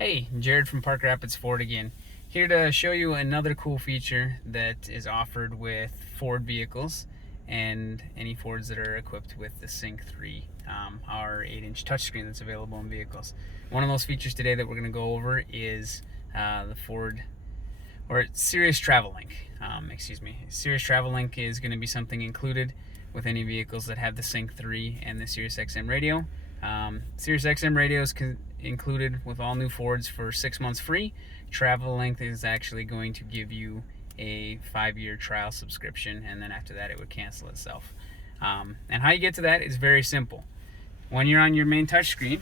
Hey, Jared from Park Rapids Ford again. Here to show you another cool feature that is offered with Ford vehicles and any Fords that are equipped with the Sync 3, our 8-inch touchscreen that's available in vehicles. One of those features today that we're going to go over is the Ford, or Sirius Travel Link. Sirius Travel Link is going to be something included with any vehicles that have the Sync 3 and the Sirius XM radio. Sirius XM radio is included with all new Fords for 6 months free. Travel Link is actually going to give you a 5-year trial subscription, and then after that it would cancel itself. And how you get to that is very simple. When you're on your main touchscreen,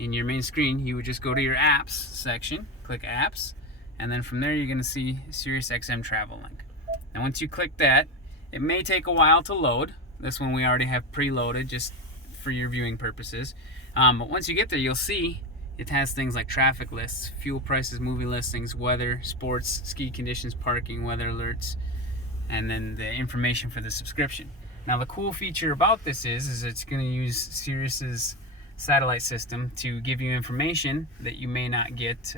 in your main screen, you would just go to your apps section, click apps, and then from there you're going to see Sirius XM Travel Link. And once you click that, it may take a while to load. This one we already have preloaded just for your viewing purposes. But once you get there, you'll see it has things like traffic lists, fuel prices, movie listings, weather, sports, ski conditions, parking, weather alerts, and then the information for the subscription. Now the cool feature about this is it's going to use Sirius's satellite system to give you information that you may not get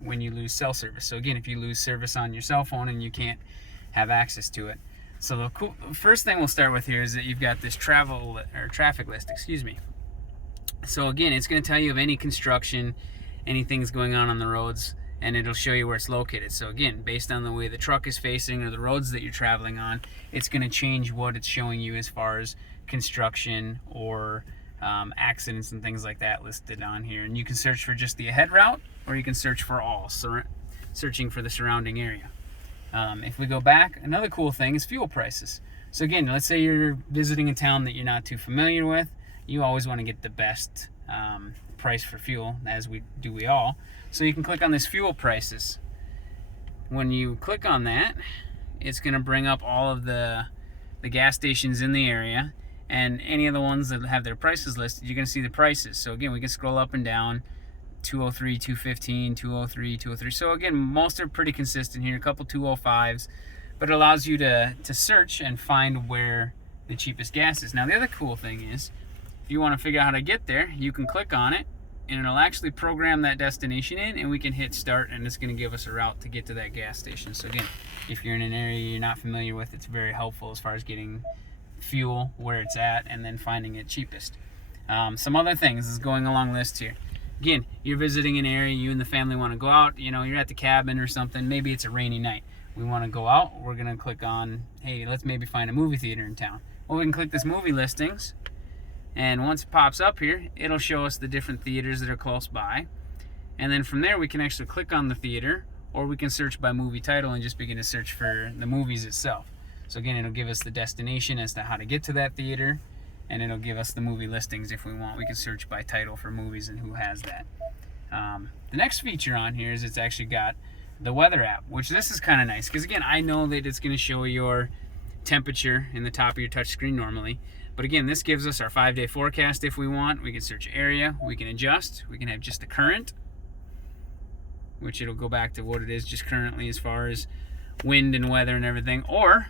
when you lose cell service. So again, if you lose service on your cell phone and you can't have access to it. So the first thing we'll start with here is that you've got this traffic list, So again, it's going to tell you of any construction, anything's going on the roads, and it'll show you where it's located. So again, based on the way the truck is facing or the roads that you're traveling on, it's going to change what it's showing you as far as construction or accidents and things like that listed on here. And you can search for just the ahead route, or you can search for all, searching for the surrounding area. If we go back, another cool thing is fuel prices. So again, let's say you're visiting a town that you're not too familiar with. You always want to get the best price for fuel, as we all. So you can click on this fuel prices. When you click on that, it's going to bring up all of the gas stations in the area, and any of the ones that have their prices listed, you're going to see the prices. So again, we can scroll up and down. 203, 215, 203, 203. So again, most are pretty consistent here. A couple 205s, but it allows you to search and find where the cheapest gas is. Now the other cool thing is, if you want to figure out how to get there, you can click on it and it'll actually program that destination in, and we can hit start, and it's going to give us a route to get to that gas station. So again, if you're in an area you're not familiar with, it's very helpful as far as getting fuel where it's at and then finding it cheapest. Some other things is going along list here. Again, you're visiting an area, you and the family want to go out, you're at the cabin or something, maybe it's a rainy night. We want to go out, we're going to click on, hey, let's maybe find a movie theater in town. Well, we can click this movie listings, and once it pops up here, it'll show us the different theaters that are close by. And then from there, we can actually click on the theater, or we can search by movie title and just begin to search for the movies itself. So again, it'll give us the destination as to how to get to that theater, and it'll give us the movie listings if we want. We can search by title for movies and who has that. The next feature on here is it's actually got the weather app, which this is kind of nice because again, I know that it's going to show your temperature in the top of your touchscreen normally, but again, this gives us our 5-day forecast if we want. We can search area, we can adjust, we can have just the current, which it'll go back to what it is just currently as far as wind and weather and everything, or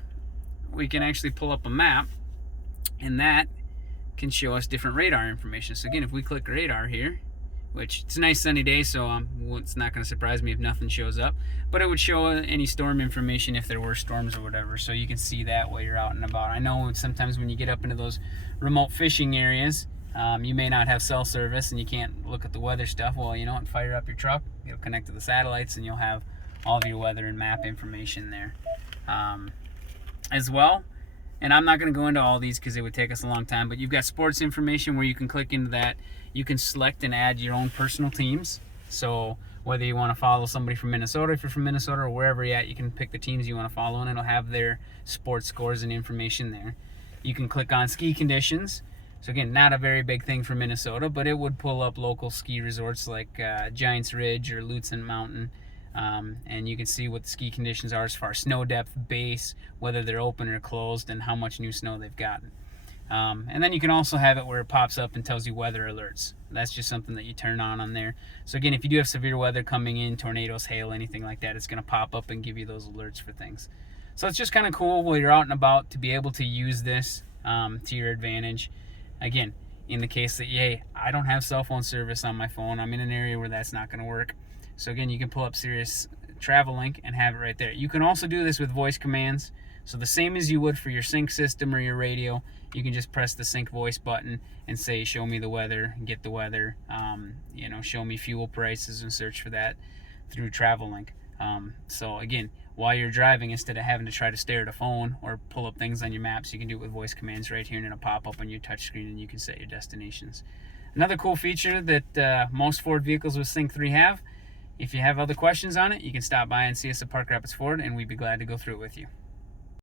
we can actually pull up a map, and that can show us different radar information. So again, if we click radar here, which it's a nice sunny day, so it's not going to surprise me if nothing shows up, but it would show any storm information if there were storms or whatever, so you can see that while you're out and about. I know sometimes when you get up into those remote fishing areas, you may not have cell service and you can't look at the weather stuff. Well, fire up your truck, it'll connect to the satellites, and you'll have all of your weather and map information there as well. And I'm not going to go into all these because it would take us a long time, but you've got sports information where you can click into that. You can select and add your own personal teams. So whether you want to follow somebody from Minnesota, if you're from Minnesota, or wherever you're at, you can pick the teams you want to follow, and it'll have their sports scores and information there. You can click on ski conditions. So again, not a very big thing for Minnesota, but it would pull up local ski resorts like Giants Ridge or Lutsen Mountain. And you can see what the ski conditions are as far as snow depth, base, whether they're open or closed, and how much new snow they've gotten. And then you can also have it where it pops up and tells you weather alerts. That's just something that you turn on there. So again, if you do have severe weather coming in, tornadoes, hail, anything like that, it's going to pop up and give you those alerts for things. So it's just kind of cool while you're out and about to be able to use this to your advantage. Again, in the case that, hey, I don't have cell phone service on my phone, I'm in an area where that's not going to work. So again, you can pull up Sirius Travel Link and have it right there. You can also do this with voice commands. So the same as you would for your sync system or your radio, you can just press the sync voice button and say, show me the weather, get the weather, show me fuel prices, and search for that through Travel Link. So again, while you're driving, instead of having to try to stare at a phone or pull up things on your maps, you can do it with voice commands right here, and it'll pop up on your touchscreen and you can set your destinations. Another cool feature that most Ford vehicles with Sync 3 have. If you have other questions on it, you can stop by and see us at Park Rapids Ford, and we'd be glad to go through it with you.